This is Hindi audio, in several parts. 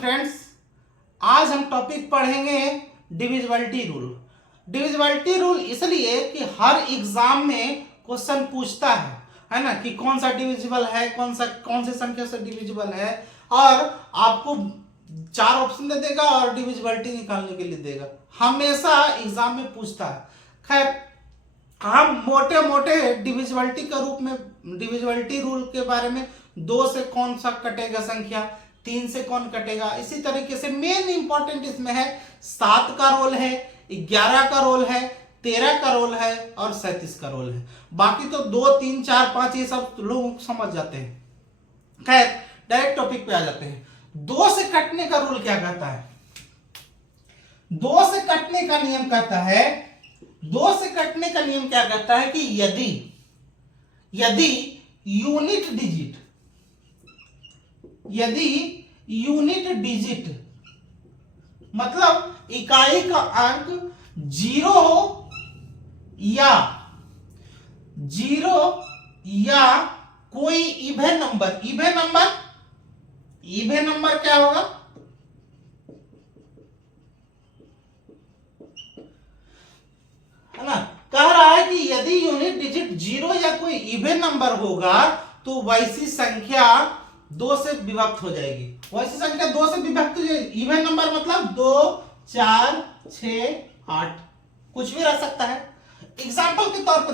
फ्रेंड्स, आज हम टॉपिक पढ़ेंगे डिविजिबिलिटी रूल। डिविजिबिलिटी रूल इसलिए कि हर एग्जाम में क्वेश्चन पूछता है ना, कि कौन सा डिविजिबल है, कौन सी संख्या से डिविजिबल है, और आपको 4 ऑप्शन दे देगा और डिविजिबिलिटी निकालने के लिए देगा। हमेशा एग्जाम में पूछता है। खैर, हम मोटे मोटे डिविजिबिलिटी के रूप में डिविजिबिलिटी रूल के बारे में 2 से कौन सा कटेगा संख्या, 3 से कौन कटेगा, इसी तरीके से मेन इंपॉर्टेंट इसमें है 7 का रोल है, 11 का रोल है, 13 का रोल है और 37 का रोल है। बाकी तो 2, 3, 4, 5 ये सब लोग समझ जाते हैं। खैर, डायरेक्ट टॉपिक पे आ जाते हैं। 2 से कटने का रूल क्या कहता है? 2 से कटने का नियम कहता है, 2 से कटने का नियम क्या कहता है कि यदि यूनिट डिजिट मतलब इकाई का अंक 0 हो या कोई इवन नंबर क्या होगा? है ना, कह रहा है कि यदि यूनिट डिजिट 0 या कोई इवन नंबर होगा तो वैसी संख्या 2 से विभक्त हो जाएगी। वैसी संख्या 2 से विभक्त हो जाएगी। इवन नंबर मतलब 2, 4, 6, 8 कुछ भी रह सकता है। एग्जाम्पल के तौर पर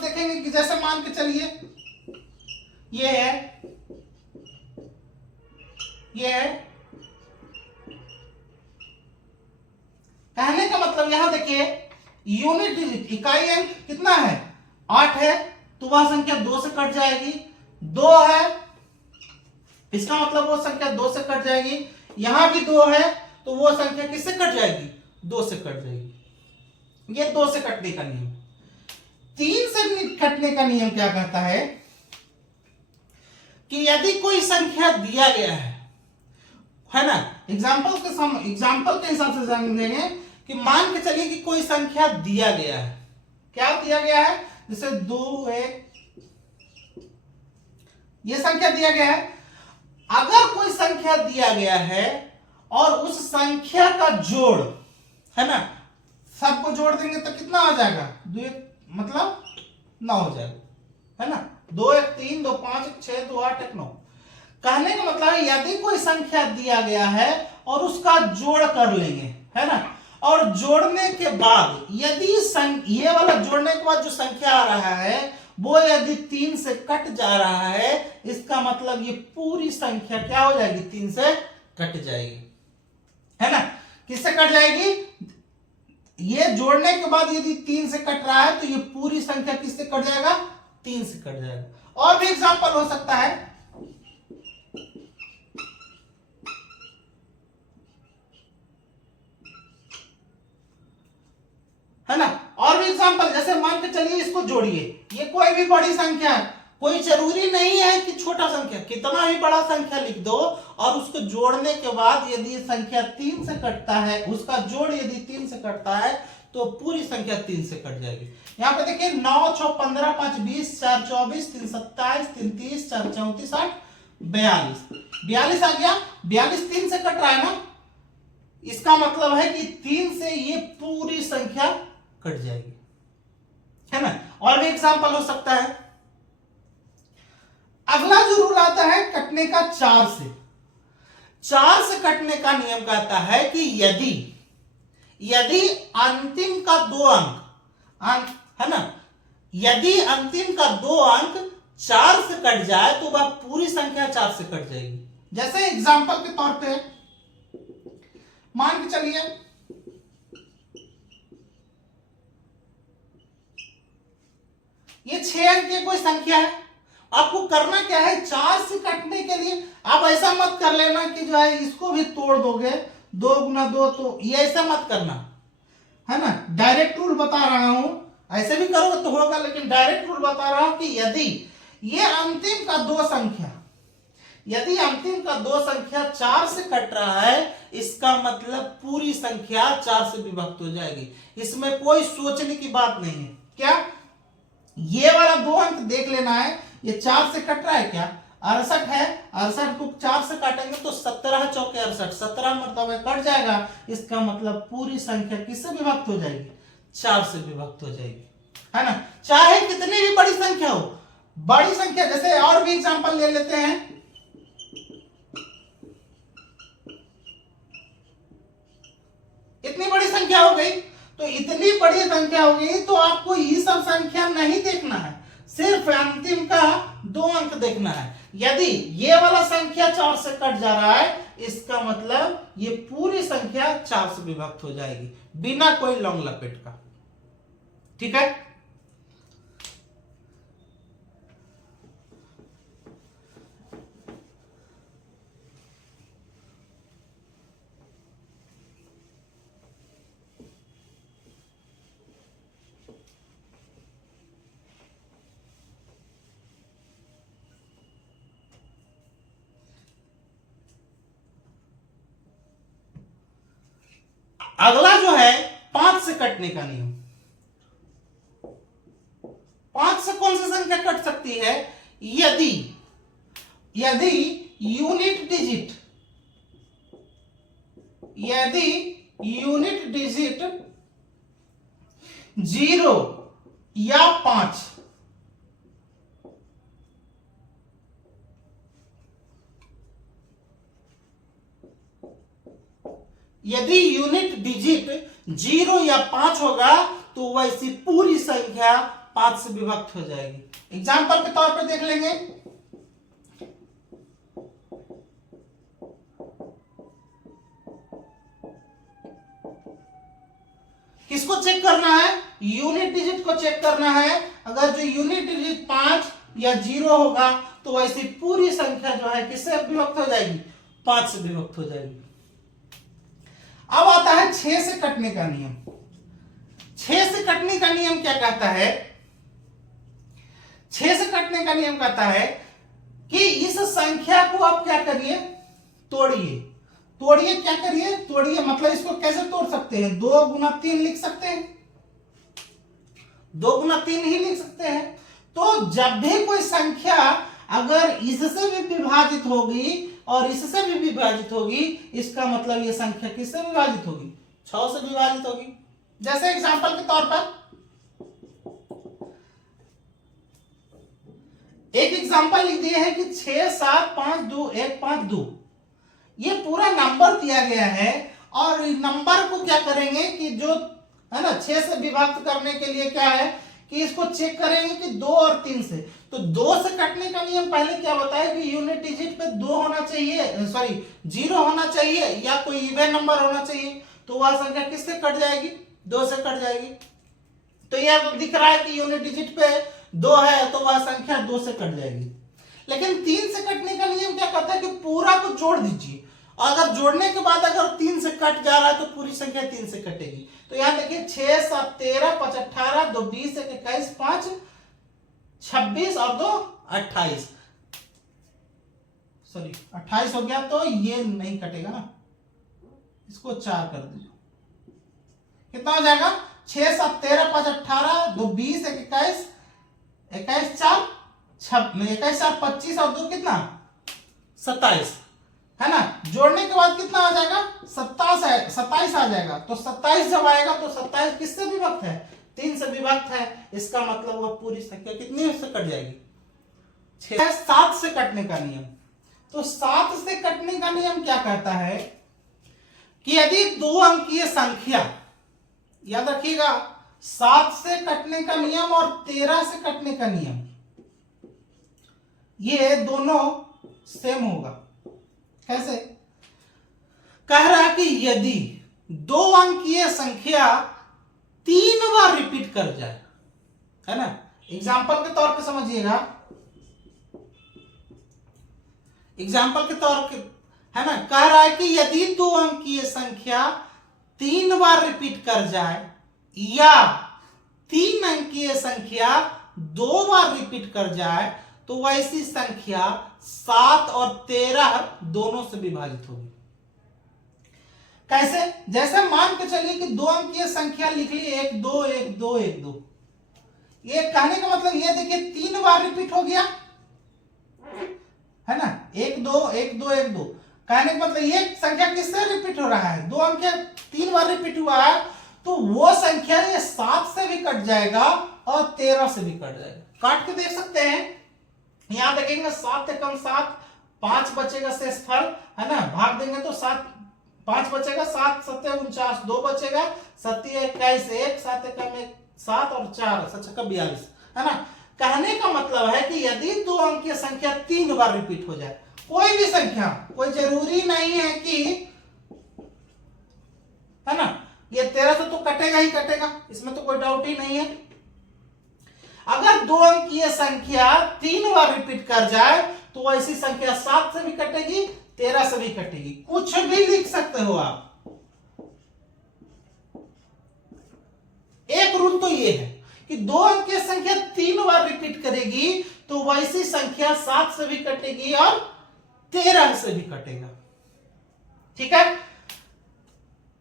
देखेंगे कि जैसे मान के चलिए ये है कहने का मतलब, यहां देखिए यूनिट डिजिट इकाई अंक कितना है? 8 है, तो वह संख्या 2 से कट जाएगी। 2 है, इसका मतलब वो संख्या 2 से कट जाएगी। यहां भी 2 है, तो वो संख्या किससे कट जाएगी? 2 से कट जाएगी। ये 2 से कटने का नियम। 3 से कटने का नियम क्या कहता है कि यदि कोई संख्या दिया गया है ना, एग्जाम्पल के हिसाब से समझेंगे कि मान के चलिए कि कोई संख्या दिया गया है। क्या दिया गया है? जैसे 2, 1 ये संख्या दिया गया है। अगर कोई संख्या दिया गया है और उस संख्या का जोड़, है ना, सबको जोड़ देंगे तो कितना हो जाएगा? 2, 1 मतलब 9 हो जाएगा, है ना। 2, 1 3, 2, 5, 1 6, 2, 8, 1 9। कहने का मतलब है यदि कोई संख्या दिया गया है और उसका जोड़ कर लेंगे, है ना, और जोड़ने के बाद यदि ये वाला जोड़ने के बाद जो संख्या आ रहा है वो यदि 3 से कट जा रहा है, इसका मतलब ये पूरी संख्या क्या हो जाएगी? 3 से कट जाएगी, है ना। किससे कट जाएगी? ये जोड़ने के बाद यदि 3 से कट रहा है तो ये पूरी संख्या किससे कट जाएगा? 3 से कट जाएगा। और भी एग्जांपल हो सकता है, है ना। और भी एग्जांपल, जैसे मान के चलिए इसको जोड़िए, ये कोई भी बड़ी संख्या है, कोई जरूरी नहीं है कि छोटा संख्या, कितना भी बड़ा संख्या लिख दो और उसको जोड़ने के बाद यदि ये संख्या 3 से कटता है, उसका जोड़ यदि 3 से कटता है तो पूरी संख्या 3 से कट जाएगी। यहाँ पे देखिए 9, 6, 15, 5, 20, 4, 24, 3, 27, 3, 30, 4, 34, 8, 42 आ गया। 42 3 से कट रहा है ना, इसका मतलब है कि 3 से ये पूरी संख्या कट जाएगी, है ना। और भी एग्जांपल हो सकता है। अगला जो रूल आता है कटने का 4 से। 4 से कटने का नियम कहता है कि यदि अंतिम का 2 अंक, है ना, यदि अंतिम का 2 अंक 4 से कट जाए तो वह पूरी संख्या 4 से कट जाएगी। जैसे एग्जांपल के तौर पे मान के चलिए ये 6 अंक की कोई संख्या है। आपको करना क्या है? 4 से कटने के लिए आप ऐसा मत कर लेना कि जो है इसको भी तोड़ दोगे, 2 गुना 2, तो ये ऐसा मत करना, है ना। डायरेक्ट रूल बता रहा हूं, ऐसे भी करोगे तो होगा, लेकिन डायरेक्ट रूल बता रहा हूं कि यदि ये अंतिम का 2 संख्या 4 से कट रहा है, इसका मतलब पूरी संख्या 4 से विभक्त हो जाएगी। इसमें कोई सोचने की बात नहीं है। क्या ये वाला 2 अंक देख लेना है, ये 4 से कट रहा है क्या? 68 है, 68 को 4 से काटेंगे तो 17 चौके 68, 17 मतलब कट जाएगा। इसका मतलब पूरी संख्या किससे विभक्त हो जाएगी? 4 से विभक्त हो जाएगी, है ना। चाहे कितनी भी बड़ी संख्या हो, बड़ी संख्या जैसे और भी एग्जांपल ले लेते हैं। इतनी बड़ी संख्या हो गई, तो इतनी बड़ी संख्या हो गई तो आपको ये सब संख्या नहीं देखना है, सिर्फ अंतिम का 2 अंक देखना है। यदि ये वाला संख्या 4 से कट जा रहा है, इसका मतलब ये पूरी संख्या 4 से विभक्त हो जाएगी बिना कोई लॉन्ग लपेट का। ठीक है। अगला जो है 5 से कटने का नियम। 5 से कौन सी संख्या कट सकती है? यदि यूनिट डिजिट 0 या 5 यदि यूनिट डिजिट 0 या 5 होगा तो वैसी पूरी संख्या 5 से विभक्त हो जाएगी। एग्जाम्पल के तौर पर देख लेंगे। किसको चेक करना है? यूनिट डिजिट को चेक करना है। अगर जो यूनिट डिजिट 5 या 0 होगा तो वैसी पूरी संख्या जो है किससे विभक्त हो जाएगी? 5 से विभक्त हो जाएगी। अब आता है 6 से कटने का नियम। 6 से कटने का नियम क्या कहता है? 6 से कटने का नियम कहता है कि इस संख्या को आप क्या करिए? तोड़िए। क्या करिए? तोड़िए। मतलब इसको कैसे तोड़ सकते हैं? 2 गुना 3 लिख सकते हैं, 2 गुना 3 ही लिख सकते हैं। तो जब भी कोई संख्या अगर इससे भी विभाजित होगी और इससे भी विभाजित होगी, इसका मतलब ये संख्या किससे विभाजित होगी? 6 से विभाजित होगी। जैसे एग्जांपल के तौर पर एक एग्जांपल लिख दिए है कि 6 7 5 2 1 5 2, ये पूरा नंबर दिया गया है। और नंबर को क्या करेंगे कि जो है ना 6 से विभक्त करने के लिए क्या है कि इसको चेक करेंगे कि 2 और 3 से। तो 2 से कटने का नियम पहले क्या बताया कि यूनिट डिजिट पे 2 होना चाहिए, 0 होना चाहिए या कोई इवन नंबर होना चाहिए। तो वह संख्या किससे कट जाएगी? 2 से कट जाएगी। तो यह दिख रहा है कि यूनिट डिजिट पे 2 है तो वह संख्या 2 से कट जाएगी। लेकिन 3 से कटने का नियम क्या कहता है कि पूरा को जोड़ दीजिए। अगर जोड़ने के बाद अगर 3 से कट जा रहा है तो पूरी संख्या 3 से कटेगी। तो यहां देखिए 6 7 13 5 18 2 20 1 21 5 26 और 2 28, सॉरी 28 हो गया तो ये नहीं कटेगा ना, इसको 4 कर दीजिए। कितना हो जाएगा? 6 7 13 5 18 2 20 1 21 21 4 21 4 25 और 2 कितना? 27, है ना। जोड़ने के बाद कितना आ जाएगा? 27 आ जाएगा। तो 27 जब आएगा तो 27 किससे विभक्त है? 3 से विभक्त है। इसका मतलब वह पूरी संख्या कितनी से कट जाएगी? 6। 7 से कटने का नियम। तो 7 से कटने का नियम क्या कहता है कि यदि 2 अंकीय संख्या, याद रखिएगा 7 से कटने का नियम और 13 से कटने का नियम, ये दोनों सेम होगा। कैसे? कह रहा है कि यदि 2 अंकीय संख्या 3 बार रिपीट कर जाए, है ना। एग्जाम्पल के तौर पे समझिएगा, एग्जाम्पल के तौर पे है ना, कह रहा है कि यदि 2 अंकीय संख्या 3 बार रिपीट कर जाए या 3 अंकीय संख्या 2 बार रिपीट कर जाए तो वैसी संख्या 7 और 13 दोनों से विभाजित होगी। कैसे? जैसे मान के चलिए कि 2 अंकीय संख्या लिख ली 1 2 1 2 1 2। ये कहने का मतलब ये देखिए 3 बार रिपीट हो गया, है ना, 1 2 1 2 1 2। कहने का मतलब ये संख्या किससे रिपीट हो रहा है, 2 अंक 3 बार रिपीट हुआ है, तो वो संख्या ये 7 से भी कट जाएगा और 13 से भी कट जाएगा। काट के देख सकते हैं, यहां देखेंगे 7 से कम 7, 5 बचेगा शेषफल, है ना, भाग देंगे तो 7 5 बचेगा, 7 7 49, 2 बचेगा, 7 21 1, 7 कम 1 7 और 4 7 का 42, है ना। कहने का मतलब है कि यदि 2 अंक की संख्या 3 बार रिपीट हो जाए, कोई भी संख्या, कोई जरूरी नहीं है कि, है ना, ये 13 से तो कटेगा ही कटेगा, इसमें तो कोई डाउट ही नहीं है। अगर 2 अंक की संख्या 3 बार रिपीट कर जाए तो ऐसी संख्या 7 से भी कटेगी, 13 से भी कटेगी, कुछ भी लिख सकते हो आप। एक रूल तो ये है कि 2 अंक की संख्या 3 बार रिपीट करेगी तो वैसी संख्या 7 से भी कटेगी और 13 से भी कटेगा, ठीक है।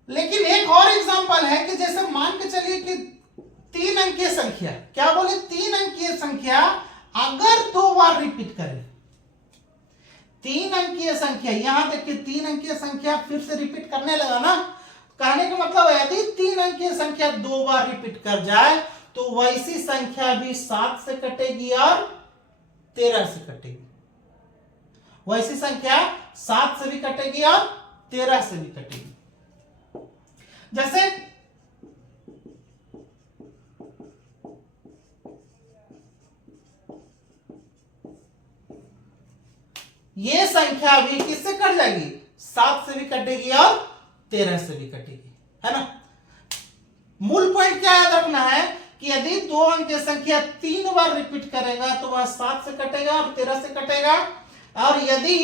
लेकिन एक और एग्जांपल है कि जैसे मान के चलिए कि 3 अंकीय संख्या, क्या बोले, 3 अंकीय संख्या अगर 2 बार रिपीट करे, 3 अंकीय संख्या, यहां देखिए 3 अंकीय संख्या फिर से रिपीट करने लगा ना, कहने का मतलब यदि 3 अंकीय संख्या 2 बार रिपीट कर जाए तो वैसी संख्या भी 7 से कटेगी और 13 से कटेगी, वैसी संख्या 7 से भी कटेगी और 13 से भी कटेगी। जैसे ये संख्या भी किससे कट जाएगी, 7 से भी कटेगी और 13 से भी कटेगी, है ना। मूल पॉइंट क्या याद रखना है कि यदि 2 अंक की संख्या 3 बार रिपीट करेगा तो वह 7 से कटेगा और 13 से कटेगा, और यदि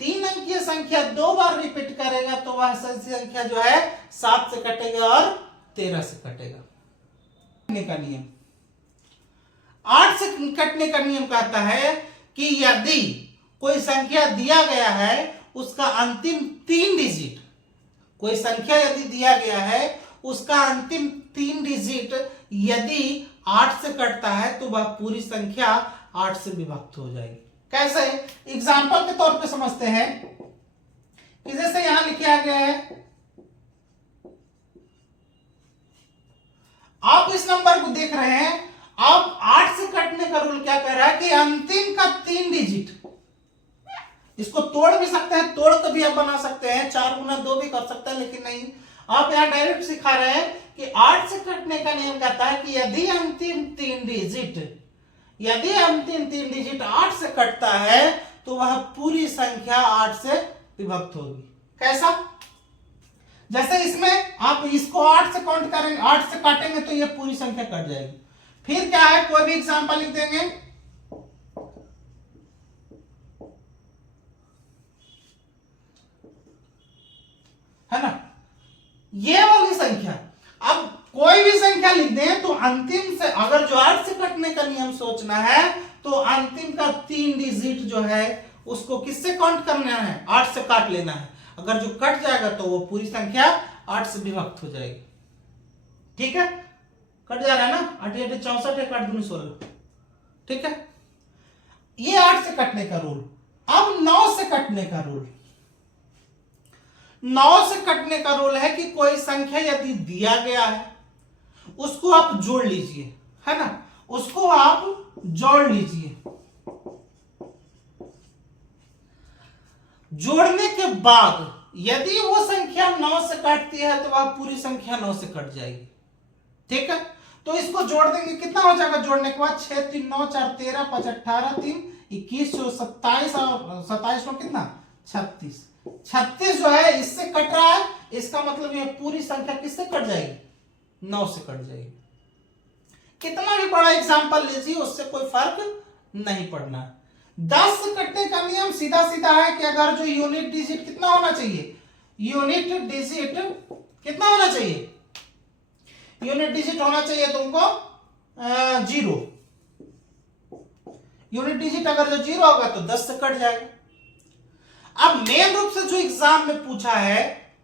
3 अंक की संख्या 2 बार रिपीट करेगा तो वह संख्या जो है 7 से कटेगा और 13 से कटेगा। कटने का नियम, 8 से कटने का नियम कहता है कि यदि कोई संख्या दिया गया है उसका अंतिम 3 डिजिट, कोई संख्या यदि दिया गया है उसका अंतिम 3 डिजिट यदि 8 से कटता है तो वह पूरी संख्या 8 से विभक्त हो जाएगी। कैसे, एग्जाम्पल के तौर पे समझते हैं कि जैसे यहां लिखा गया है, आप इस नंबर को देख रहे हैं, आप 8 से कटने का रूल क्या कह रहा है कि अंतिम का 3 डिजिट, इसको तोड़ भी सकते हैं, तोड़ कर भी आप बना सकते हैं, 4 गुना 2 भी कर सकते हैं, लेकिन नहीं, आप यहां डायरेक्ट सिखा रहे हैं कि 8 से कटने का नियम कहता है कि यदि अंतिम 3 डिजिट 8 से कटता है तो वह पूरी संख्या 8 से विभक्त होगी। कैसा, जैसे इसमें आप इसको 8 से काउंट करेंगे, 8 से काटेंगे तो यह पूरी संख्या कट जाएगी। फिर क्या है, कोई भी एग्जांपल लिख देंगे, है ना, ये वाली संख्या, अब कोई भी संख्या लिख दें तो अंतिम से, अगर जो 8 से कटने का नियम सोचना है तो अंतिम का 3 डिजिट जो है उसको किससे काउंट करना है, 8 से काट लेना है। अगर जो कट जाएगा तो वो पूरी संख्या 8 से विभक्त हो जाएगी, ठीक है। कट जा रहा है ना, 8 8 64 है, काट दूं 16, ठीक है। ये 8 से कटने का रूल। अब 9 से कटने का रूल, 9 से कटने का रूल है कि कोई संख्या यदि दिया गया है उसको आप जोड़ लीजिए, है ना, उसको आप जोड़ लीजिए, जोड़ने के बाद यदि वो संख्या 9 से कटती है तो वह पूरी संख्या 9 से कट जाएगी, ठीक है। तो इसको जोड़ देंगे, कितना हो जाएगा जोड़ने के बाद, 6 3 9 4 13 5 18 3 21 27 और 27 में कितना, 36, 36 जो है इससे कट रहा है, इसका मतलब ये पूरी संख्या किससे कट जाएगी, 9 से कट जाएगी। कितना भी बड़ा एग्जांपल लीजिए उससे कोई फर्क नहीं पड़ना। 10 से कटने का नियम सीधा सीधा है कि अगर जो यूनिट डिजिट कितना होना चाहिए, यूनिट डिजिट कितना होना चाहिए, यूनिट डिजिट होना चाहिए तुमको 0। यूनिट डिजिट अगर जो 0 होगा तो 10 से कट जाएगा। अब मेन रूप से जो एग्जाम में पूछा है,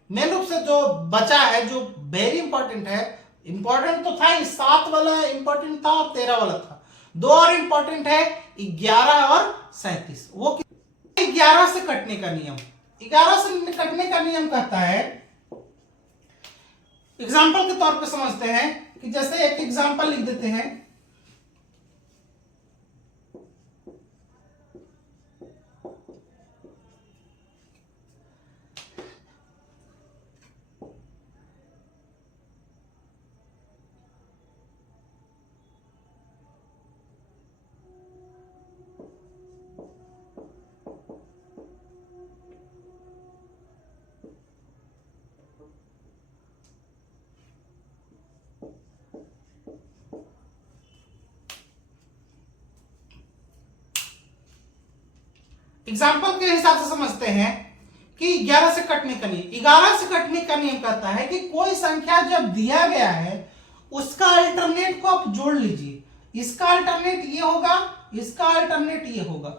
मेन रूप से जो बचा है, जो वेरी इंपॉर्टेंट है, इंपॉर्टेंट तो था ही, 7 वाला इंपॉर्टेंट था और 13 वाला था, 2 और इंपॉर्टेंट है 11 और 37। वो 11 से कटने का नियम, 11 से कटने का नियम कहता है, एग्जाम्पल के तौर पे समझते हैं कि जैसे एक एग्जाम्पल लिख देते हैं, एग्जाम्पल के हिसाब से समझते हैं कि 11 से कटने का नियम, 11 से कटने का नियम कहता है कि कोई संख्या जब दिया गया है उसका अल्टरनेट को आप जोड़ लीजिए, इसका अल्टरनेट ये होगा, इसका अल्टरनेट ये होगा,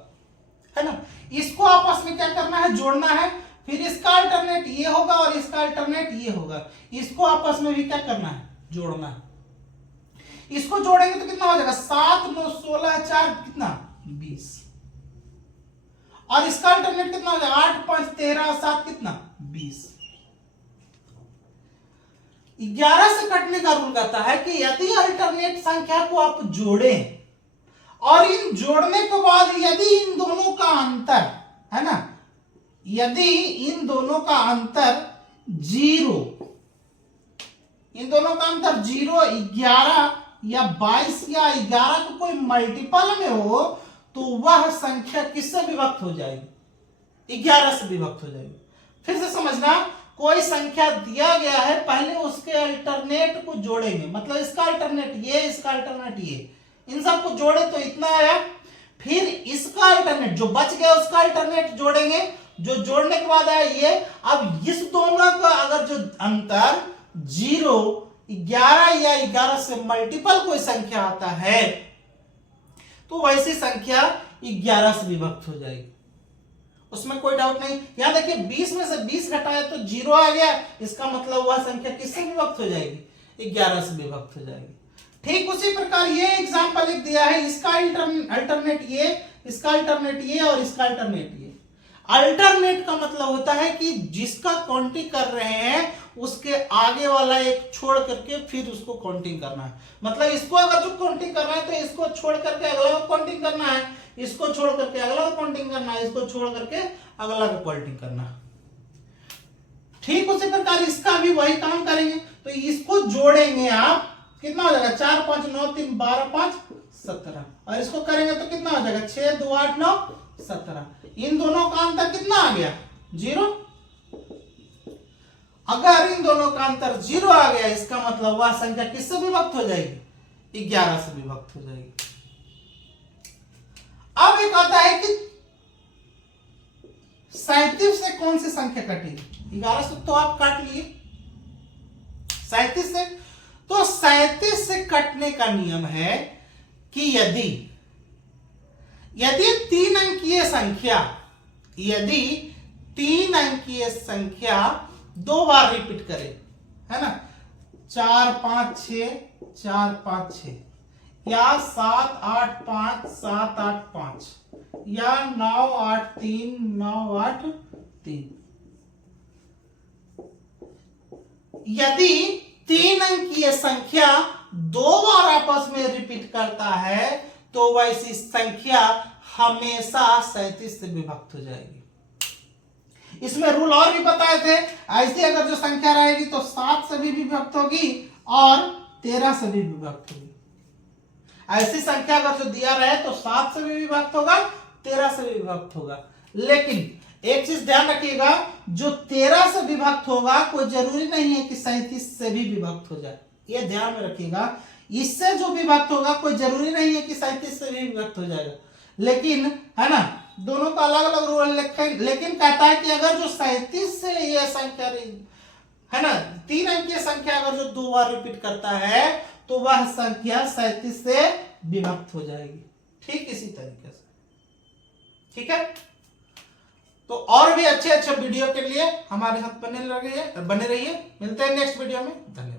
है ना। इसको आपस में क्या करना है, जोड़ना है, फिर इसका अल्टरनेट ये होगा और इसका अल्टरनेट ये होगा, इसको आपस में भी क्या करना है, जोड़ना है। इसको जोड़ेंगे तो कितना हो जाएगा, 7 9 16 4 कितना 20, और इसका अल्टरनेट कितना हो जाएगा, 8 5 13 7 कितना 20। 11 से कटने का रूल कहता है कि यदि अल्टरनेट संख्या को आप जोड़ें और इन जोड़ने के बाद यदि इन दोनों का अंतर, है ना, यदि इन दोनों का अंतर 0, इन दोनों का अंतर 0, 11 या 22 या 11 का कोई मल्टीपल में हो तो वह संख्या किससे विभक्त हो जाएगी, 11 से विभक्त हो जाएगी। फिर से समझना, कोई संख्या दिया गया है, पहले उसके अल्टरनेट को जोड़ेंगे, मतलब इसका अल्टरनेट ये, इसका अल्टरनेट ये, इन सबको जोड़े तो इतना आया, फिर इसका अल्टरनेट जो बच गया उसका अल्टरनेट जोड़ेंगे, जो जोड़ने के बाद आया ये। अब इस दोनों का अगर जो अंतर 0, 11 या 11 से मल्टीपल कोई संख्या आता है तो वैसी संख्या 11 से विभक्त हो जाएगी, उसमें कोई डाउट नहीं। यहां देखिए 20 में से 20 घटाया तो 0 आ गया, इसका मतलब वह संख्या किससे विभक्त हो जाएगी, 11 से विभक्त हो जाएगी। ठीक उसी प्रकार ये एग्जांपल एक दिया है, इसका अल्टरनेट ये, इसका अल्टरनेट ये और इसका अल्टरनेट ये। अल्टरनेट का मतलब होता है कि जिसका काउंटिंग कर रहे हैं उसके आगे वाला एक छोड़ करके फिर उसको काउंटिंग करना है, मतलब इसको अगर जो काउंटिंग कर रहा है तो इसको छोड़ करके अगला को काउंटिंग करना है, इसको छोड़ करके अगला को काउंटिंग करना है, इसको छोड़ करके अगला को काउंटिंग करना है। ठीक उसी प्रकार इसका भी वही काम करेंगे, तो इसको जोड़ेंगे आप, कितना हो जाएगा, 4 5 9 3 12 5 17, और इसको करेंगे तो कितना हो जाएगा, 6 2 8 9 17। इन दोनों का अंतर कितना आ गया, 0। अगर इन दोनों का अंतर 0 आ गया, इसका मतलब वह संख्या किससे विभक्त हो जाएगी, 11 से विभक्त हो जाएगी। अब एक आता है कि 37 से कौन सी संख्या कटेगी, 11 से तो आप काट लिए, 37 से, तो 37 से कटने का नियम है कि यदि 3 अंकीय संख्या, यदि 3 अंकीय संख्या 2 बार रिपीट करे, है ना, 4 5 6 4 5 6, या 7 8 5 7 8 5, या 9 8 3 9 8 3, यदि 3 अंकीय संख्या 2 बार आपस में रिपीट करता है तो वैसी संख्या हमेशा 37 से विभक्त हो जाएगी। इसमें रूल और भी बताए थे, ऐसे अगर जो संख्या रहेगी तो 7 से भी विभक्त होगी और 13 से भी विभक्त होगी। ऐसी संख्या अगर जो दिया रहे तो 7 से भी विभक्त होगा, 13 से भी विभक्त होगा। लेकिन एक चीज ध्यान रखिएगा, जो 13 से विभक्त होगा कोई जरूरी नहीं है कि 37 से भी विभक्त हो जाए, ये ध्यान में रखिएगा। इससे जो विभक्त होगा कोई जरूरी नहीं है कि 37 से भी विभक्त हो जाएगा, लेकिन है ना, दोनों का अलग अलग रूल लेकिन कहता है कि अगर जो 37 से यह संख्या है ना, 3 अंकीय संख्या अगर जो 2 बार रिपीट करता है तो वह संख्या 37 से विभक्त हो जाएगी। ठीक इसी तरीके से, ठीक है। तो और भी अच्छे वीडियो के लिए हमारे साथ बने रहिए। मिलते हैं नेक्स्ट वीडियो में। धन्यवाद।